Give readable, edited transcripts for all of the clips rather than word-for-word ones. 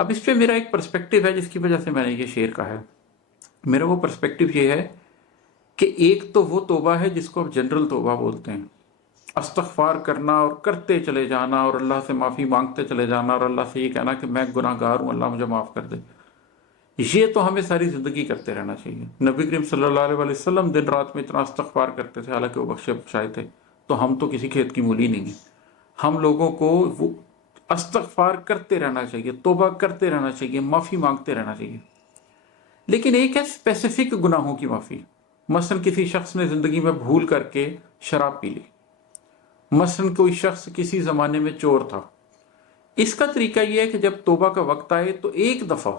اب اس پہ میرا ایک پرسپیکٹیو ہے جس کی وجہ سے میں نے یہ شعر کہا ہے. میرا وہ پرسپیکٹیو یہ ہے کہ ایک تو وہ توبہ ہے جس کو آپ جنرل توبہ بولتے ہیں، استغفار کرنا اور کرتے چلے جانا اور اللہ سے معافی مانگتے چلے جانا اور اللہ سے یہ کہنا کہ میں گناہ گار ہوں، اللہ مجھے معاف کر دے. یہ تو ہمیں ساری زندگی کرتے رہنا چاہیے. نبی کریم صلی اللہ علیہ وسلم دن رات میں اتنا استغفار کرتے تھے، حالانکہ وہ بخشے بخشائے تھے. تو ہم تو کسی کھیت کی مولی نہیں ہیں. ہم لوگوں کو وہ استغفار کرتے رہنا چاہیے، توبہ کرتے رہنا چاہیے، معافی مانگتے رہنا چاہیے. لیکن ایک ہے اسپیسیفک گناہوں کی معافی. مثلا کسی شخص نے زندگی میں بھول کر کے شراب پی لی، مثلا کوئی شخص کسی زمانے میں چور تھا. اس کا طریقہ یہ ہے کہ جب توبہ کا وقت آئے تو ایک دفعہ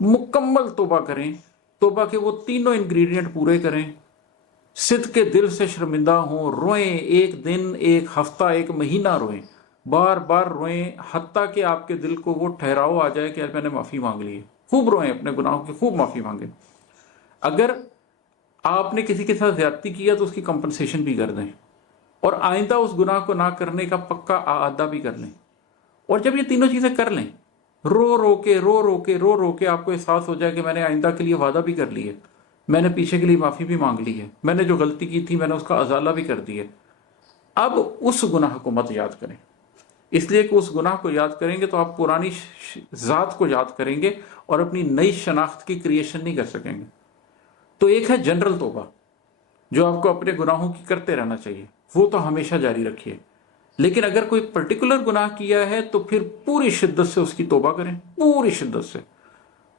مکمل توبہ کریں. توبہ کے وہ تینوں انگریڈینٹ پورے کریں، صدق کے دل سے شرمندہ ہوں، روئیں، ایک دن، ایک ہفتہ، ایک مہینہ روئیں، بار بار روئیں، حتیٰ کہ آپ کے دل کو وہ ٹھہراؤ آ جائے کہ میں نے معافی مانگ لی ہے. خوب روئیں، اپنے گناہوں کی خوب معافی مانگیں. اگر آپ نے کسی کے ساتھ زیادتی کیا تو اس کی کمپنسیشن بھی کر دیں، اور آئندہ اس گناہ کو نہ کرنے کا پکا اعادہ بھی کر لیں. اور جب یہ تینوں چیزیں کر لیں، رو رو کے آپ کو احساس ہو جائے کہ میں نے آئندہ کے لیے وعدہ بھی کر لی ہے، میں نے پیچھے کے لیے معافی بھی مانگ لی ہے، میں نے جو غلطی کی تھی میں نے اس کا ازالہ بھی کر دی ہے. اب اس گناہ کو مت یاد کریں، اس لیے کہ اس گناہ کو یاد کریں گے تو آپ پرانی ذات کو یاد کریں گے اور اپنی نئی شناخت کی کریشن نہیں کر سکیں گے. تو ایک ہے جنرل توبہ جو آپ کو اپنے گناہوں کی کرتے رہنا چاہیے، وہ تو ہمیشہ جاری رکھیے. لیکن اگر کوئی پرٹیکولر گناہ کیا ہے تو پھر پوری شدت سے اس کی توبہ کریں، پوری شدت سے،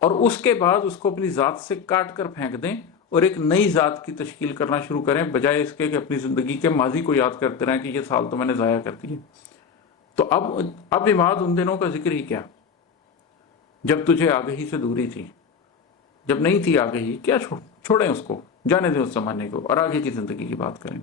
اور اس کے بعد اس کو اپنی ذات سے کاٹ کر پھینک دیں اور ایک نئی ذات کی تشکیل کرنا شروع کریں، بجائے اس کے کہ اپنی زندگی کے ماضی کو یاد کرتے رہیں کہ یہ سال تو میں نے ضائع کر دیے. تو اب عماد ان دنوں کا ذکر ہی کیا جب تجھے آگہی سے دوری تھی، جب نہیں تھی آگہی، کیا چھوڑیں اس کو، جانے دیں اس زمانے کو اور آگے کی زندگی کی بات کریں.